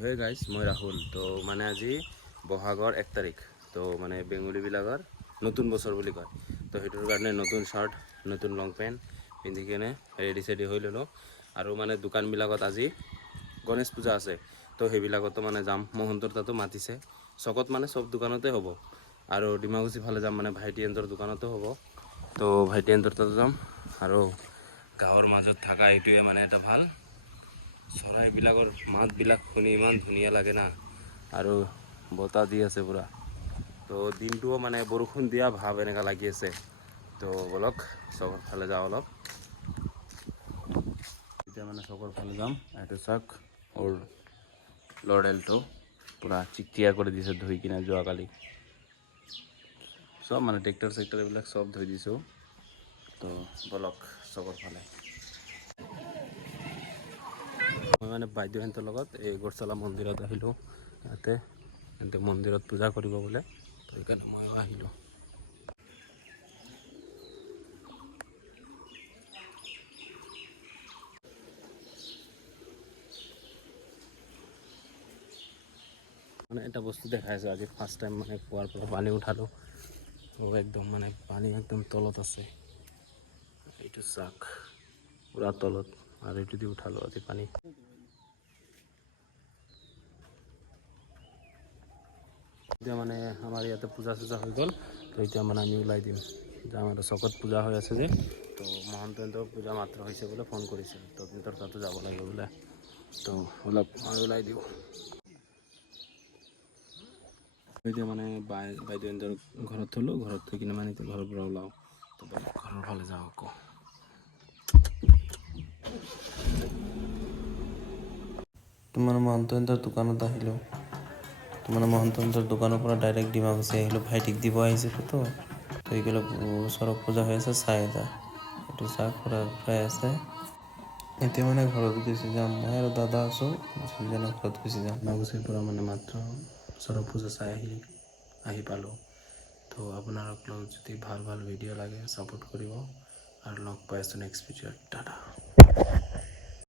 Hey guys, মই ৰাহুল তো মানে আজি বহাগৰ 1 তাৰিখ তো মানে বেঙ্গলীবিলাকৰ নতুন বছৰ বুলি কয় তো সেইটোৰ কাৰণে নতুন শাৰ্ট নতুন লং পেণ্ট পিন্ধি কিনে ৰেডি হৈ ল'লোঁ আৰু মানে দোকানবিলাকত আজি গণেশ পূজা আছে তো সেইবিলাকতো মানে যাম মহন্তৰ তাতো মাতিছে চকত মানে সব দোকানতে হ'ব আৰু ডিমাকুচি ফালে যাম মানে ভাইটিহঁতৰ দোকানতো হ'ব তো ভাইটিহঁতৰ তাতো যাম আৰু গাঁৱৰ মাজত থকা এইটোৱে মানে এটা ভাল চৰাইবিলাকৰ মাতবিলাক শুনি ইমান ধুনীয়া লাগে না আৰু বতাহ দি আছে পুৰা তো দিনটোও মানে বৰষুণ দিয়া ভাৱ এনেকা লাগি আছে তো বলক চকৰ ফালে যাওঁ অলপ এতিয়া মানে চকৰ ফালে যাম এইটো চাওক ওৰ লৰেলটো পুৰা চিকচিয়া কৰি দিছে ধুই কিনে যোৱাকালি সব মানে ট্ৰেক্টৰ চেক্টৰ এইবিলাক সব ধুই দিছোঁ তো বলক চকৰ ফালে মই মানে বাইদেউহঁতৰ লগত এই গড়চলা মন্দিৰত আহিলোঁ ইয়াতে কিন্তু মন্দিৰত পূজা কৰিব বোলে তো সেইকাৰণে ময়ো আহিলোঁ মানে এটা বস্তু দেখাইছোঁ আজি ফাৰ্ষ্ট টাইম মানে কুঁৱাৰ পৰা পানী উঠালোঁ একদম মানে পানী একদম তলত আছে এইটো চাক পুৰা তলত আৰু এইটো দি উঠালোঁ আজি পানী এতিয়া মানে আমাৰ ইয়াতে পূজা চূজা হৈ গ'ল তো এতিয়া মানে আমি ওলাই দিম যাম আৰু চকত পূজা হৈ আছে যে তো মহন্তৰ পূজা মাত্ৰ হৈছে বোলে ফোন কৰিছিল তো সিহঁতৰ তাতো যাব লাগিব বোলে তো অলপ আৰু ওলাই দিওঁ এতিয়া মানে বাইদেউহঁতৰ ঘৰত থ'লোঁ ঘৰত থৈ কিনে মানে এতিয়া ঘৰৰ পৰা ওলাওঁ তো ঘৰৰ ফালে যাওঁ আকৌ তোমাৰ মহন্তৰ দোকানত আহিলোঁ তোমাৰ মহন্তৰ দোকানৰ পৰা ডাইৰেক্ট ডিমাকুচি আহিলোঁ ভাইটিক দিব আহিছিলোঁ তো এইবিলাক ওচৰত পূজা হৈ আছে চাই এটা এইটো চাহ খুৰাই আছে এতিয়া মানে ঘৰত গুচি যাম মই আৰু দাদা আছোঁ ঘৰত গুচি যাম ডিমাকুচিৰ পৰা মানে মাত্ৰ চৰক পূজা চাই আহি পালোঁ তো আপোনালোকক যদি ভাল ভিডিঅ' লাগে ছাপোৰ্ট কৰিব আৰু লগ পাই আছোঁ নেক্সট ভিডিঅ'ত টাটা